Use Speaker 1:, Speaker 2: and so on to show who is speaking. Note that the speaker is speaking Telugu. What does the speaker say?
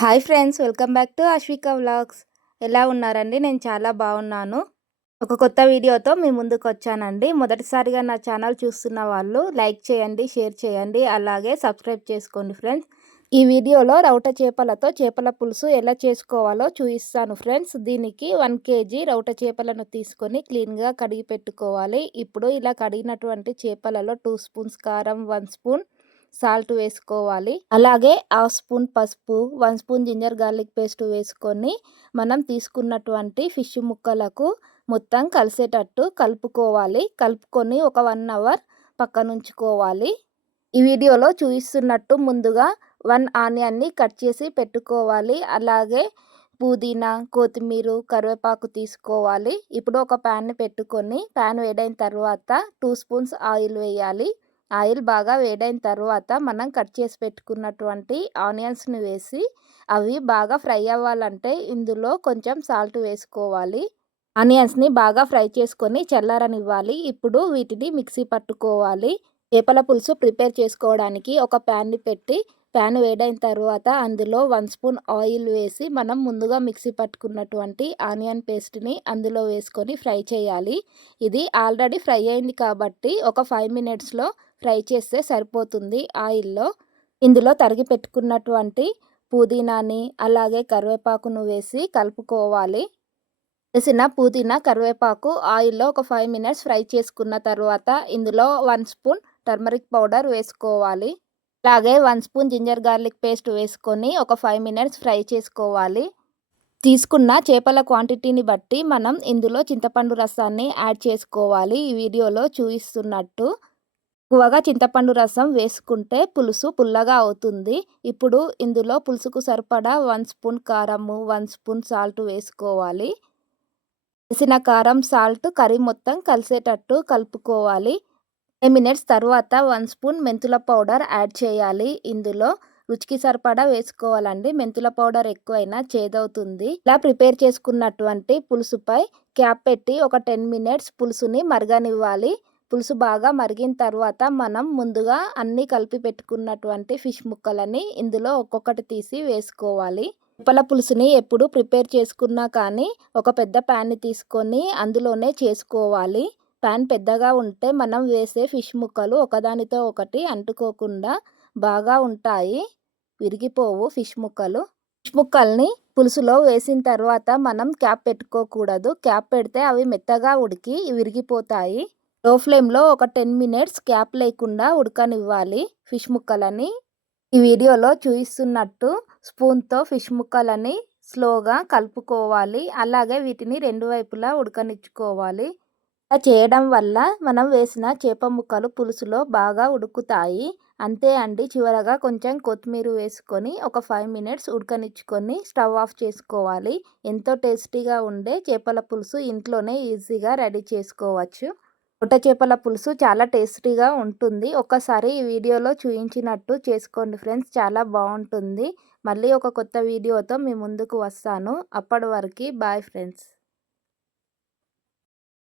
Speaker 1: Hi friends welcome back to Ashwika vlogs. ఎలా ఉన్నారండి? నేను చాలా బాగున్నాను. ఒక కొత్త వీడియోతో మీ ముందుకు వచ్చానండి. మొదటిసారిగా నా ఛానల్ చూస్తున్న వాళ్ళు లైక్ చేయండి షేర్ చేయండి అలాగే సబ్స్క్రైబ్ చేసుకోండి ఫ్రెండ్స్. ఈ వీడియోలో రౌట చేపలతో చేపల పులుసు ఎలా చేసుకోవాలో చూపిస్తాను ఫ్రెండ్స్. దీనికి వన్ కేజీ రౌట చేపలను తీసుకొని క్లీన్గా కడిగి పెట్టుకోవాలి. ఇప్పుడు ఇలా కడిగినటువంటి చేపలలో టూ స్పూన్స్ కారం వన్ స్పూన్ సాల్ట్ వేసుకోవాలి. అలాగే హాఫ్ స్పూన్ పసుపు one spoon ginger garlic paste వేసుకొని మనం తీసుకున్నటువంటి ఫిష్ ముక్కలకు మొత్తం కలిసేటట్టు కలుపుకోవాలి. కలుపుకొని ఒక వన్ అవర్ పక్కనుంచుకోవాలి. ఈ వీడియోలో చూపిస్తున్నట్టు ముందుగా వన్ ఆనియన్ని కట్ చేసి పెట్టుకోవాలి. అలాగే పుదీనా కొత్తిమీర కరివేపాకు తీసుకోవాలి. ఇప్పుడు ఒక ప్యాన్ని పెట్టుకొని ప్యాన్ వేడైన తర్వాత టూ స్పూన్స్ ఆయిల్ వేయాలి. ఆయిల్ బాగా వేడైన తర్వాత మనం కట్ చేసి పెట్టుకున్నటువంటి ఆనియన్స్ని వేసి అవి బాగా ఫ్రై అవ్వాలంటే ఇందులో కొంచెం సాల్ట్ వేసుకోవాలి. ఆనియన్స్ని బాగా ఫ్రై చేసుకొని చల్లారనివ్వాలి. ఇప్పుడు వీటిని మిక్సీ పట్టుకోవాలి. చేపల పులుసు ప్రిపేర్ చేసుకోవడానికి ఒక ప్యాన్ని పెట్టి ప్యాన్ వేడైన తర్వాత అందులో వన్ స్పూన్ ఆయిల్ వేసి మనం ముందుగా మిక్సీ పట్టుకున్నటువంటి ఆనియన్ పేస్ట్ని అందులో వేసుకొని ఫ్రై చేయాలి. ఇది ఆల్రెడీ ఫ్రై అయింది కాబట్టి ఒక ఫైవ్ మినిట్స్లో ఫ్రై చేస్తే సరిపోతుంది ఆయిల్లో. ఇందులో తరిగి పెట్టుకున్నటువంటి పుదీనాని అలాగే కరివేపాకును వేసి కలుపుకోవాలి. వేసిన పుదీనా కరివేపాకు ఆయిల్లో ఒక ఫైవ్ మినిట్స్ ఫ్రై చేసుకున్న తర్వాత ఇందులో వన్ స్పూన్ టర్మరిక్ పౌడర్ వేసుకోవాలి. అలాగే one spoon ginger garlic paste వేసుకొని ఒక ఫైవ్ మినిట్స్ ఫ్రై చేసుకోవాలి. తీసుకున్న చేపల క్వాంటిటీని బట్టి మనం ఇందులో చింతపండు రసాన్ని యాడ్ చేసుకోవాలి. ఈ వీడియోలో చూపిస్తున్నట్టు ఎక్కువగా చింతపండు రసం వేసుకుంటే పులుసు పుల్లగా అవుతుంది. ఇప్పుడు ఇందులో పులుసుకు సరిపడా వన్ స్పూన్ కారము వన్ స్పూన్ సాల్ట్ వేసుకోవాలి. వేసిన కారం సాల్ట్ కర్రీ మొత్తం కలిసేటట్టు కలుపుకోవాలి. ఫైవ్ మినిట్స్ తర్వాత వన్ స్పూన్ మెంతుల పౌడర్ యాడ్ చేయాలి. ఇందులో రుచికి సరిపడా వేసుకోవాలండి. మెంతుల పౌడర్ ఎక్కువైనా చేదవుతుంది. ఇలా ప్రిపేర్ చేసుకున్నటువంటి పులుసుపై క్యాప్ పెట్టి ఒక టెన్ మినిట్స్ పులుసుని మరగనివ్వాలి. పులుసు బాగా మరిగిన తర్వాత మనం ముందుగా అన్నీ కలిపి పెట్టుకున్నటువంటి ఫిష్ ముక్కలని ఇందులో ఒక్కొక్కటి తీసి వేసుకోవాలి. ఉప్పల పులుసుని ఎప్పుడు ప్రిపేర్ చేసుకున్నా కానీ ఒక పెద్ద ప్యాన్ని తీసుకొని అందులోనే చేసుకోవాలి. ప్యాన్ పెద్దగా ఉంటే మనం వేసే ఫిష్ ముక్కలు ఒకదానితో ఒకటి అంటుకోకుండా బాగా ఉంటాయి. విరిగిపోవు ఫిష్ ముక్కలు. ఫిష్ ముక్కల్ని పులుసులో వేసిన తర్వాత మనం క్యాప్ పెట్టుకోకూడదు. క్యాప్ పెడితే అవి మెత్తగా ఉడికి విరిగిపోతాయి. లో ఫ్లేమ్లో ఒక టెన్ మినిట్స్ క్యాప్ లేకుండా ఉడకనివ్వాలి. ఫిష్ ముక్కలని ఈ వీడియోలో చూపిస్తున్నట్టు స్పూన్తో ఫిష్ ముక్కలని స్లోగా కలుపుకోవాలి. అలాగే వీటిని రెండు వైపులా ఉడకనిచ్చుకోవాలి. అలా చేయడం వల్ల మనం వేసిన చేప ముక్కలు పులుసులో బాగా ఉడుకుతాయి. అంతే అండి. చివరగా కొంచెం కొత్తిమీర వేసుకొని ఒక ఫైవ్ మినిట్స్ ఉడకనిచ్చుకొని స్టవ్ ఆఫ్ చేసుకోవాలి. ఎంతో టేస్టీగా ఉండే చేపల పులుసు ఇంట్లోనే ఈజీగా రెడీ చేసుకోవచ్చు. పొట్ట చేపల పులుసు చాలా టేస్టీగా ఉంటుంది. ఒక్కసారి ఈ వీడియోలో చూపించినట్టు చేసుకోండి ఫ్రెండ్స్. చాలా బాగుంటుంది. మళ్ళీ ఒక కొత్త వీడియోతో మీ ముందుకు వస్తాను. అప్పటి వరకు బాయ్ ఫ్రెండ్స్.